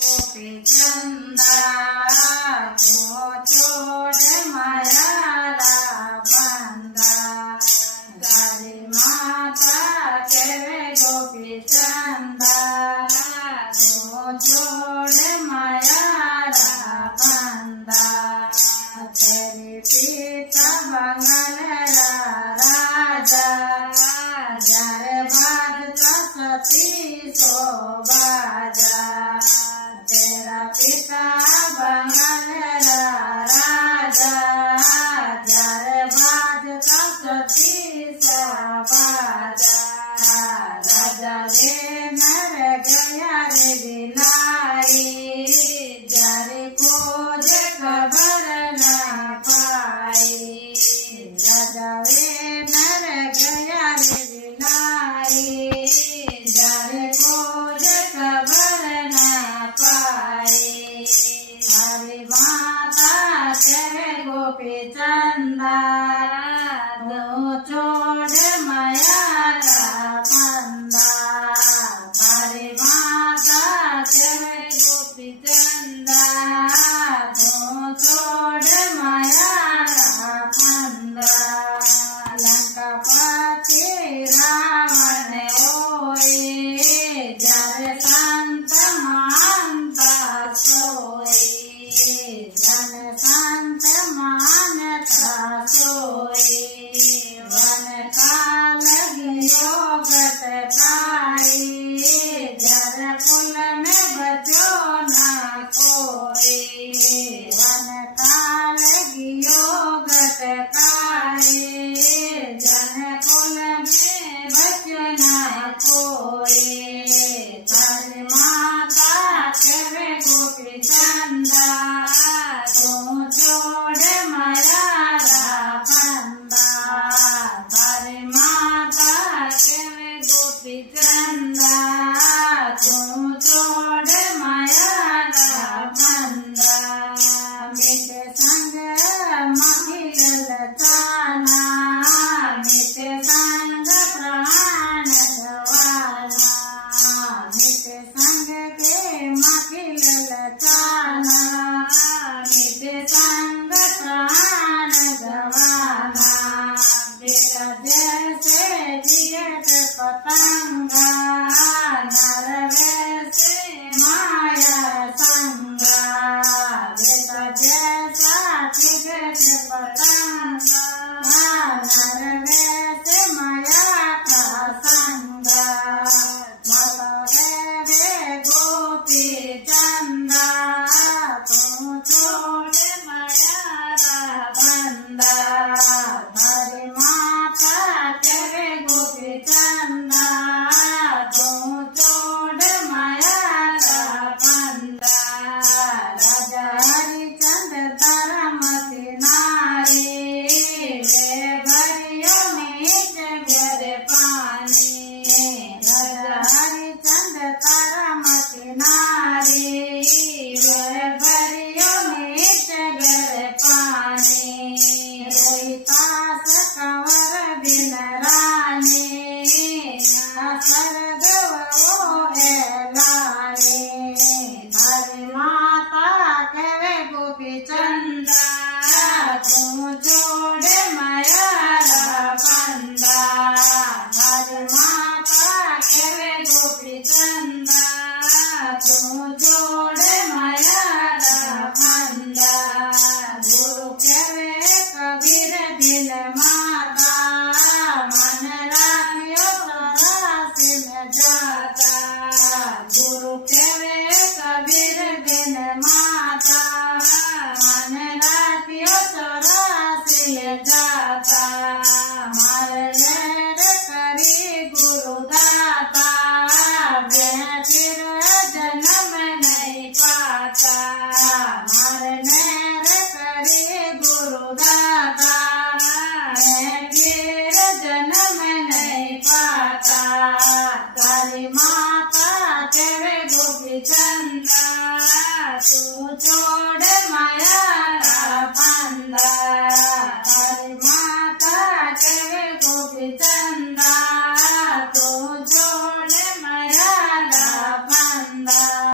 गोपी चंदा को छोड़ मायारा बंदा तारी माता के गोपी चंदा को छोड़ मायारा बंदा तेरी पीता बंगला राजा जर भारत सती शोभाजा तेरा पिता बंगला राजा जर भारत सती शोभाजा राजा रे नर गया रे दिलाई जर खोज खबर न पाई राजा रे नर गया रे दिलाई जर खोज खबर न पाई हरि माता के गोपी चंदा दो छोड़ मायारा बंदा हरि माता के गोपी चंदा दो छोड़ मायारा बंदा लंकापति रावण ओए जर संत मानता सोए जन संत मानता सोए वन काल योगत खाई जर कुल में बचो न कोई वन काल योगत खाई जन कुल में बचो न कोई तारी माता के गोपी चंदा तू छोड़ मायारा बंदा तारी माता के गोपी चंदा तू छोड़ मायारा बंदा मिटे संग महिल लचाना मिटे संग प्राण गवाना मिटे संग के महिल लचाना मिटे संग प्राण गवाना बेटा जैसे जियत पतंगा नर वैसे माया संगा बेटा जैसा जियत पतंगा नर वैसे माया का संगा माता रे गोपी चंदा तू छोड़ मायारा बंदा हरि माता के गोपी चंदा तू छोड़ मायारा बंदा राजा हरिचंद्र धर्मति नारी वे भरियो नीच घर पानी राजा हरिचंद्र धर्मति नारी वे भरियो नीच घर पानी रोहितास कंवर बिन रानी स्वर्ग वो लानी हरि माता के गोपी चंदा तू छोड़ मायारा बंदा हरि माता के गोपी चंदा तू छोड़ मायारा बंदा गुरु के कबीर दिल माता मन राखियो तरासी में जाता गुरु के कबीर दिन माता मन राखियो तरासी में जाता मार करी गुरु दाता मैं फिर जन्म नहीं पाता मार करी गुरु दाता मैं फिर जन्म नहीं पाता तारी माता के गोपी चंदा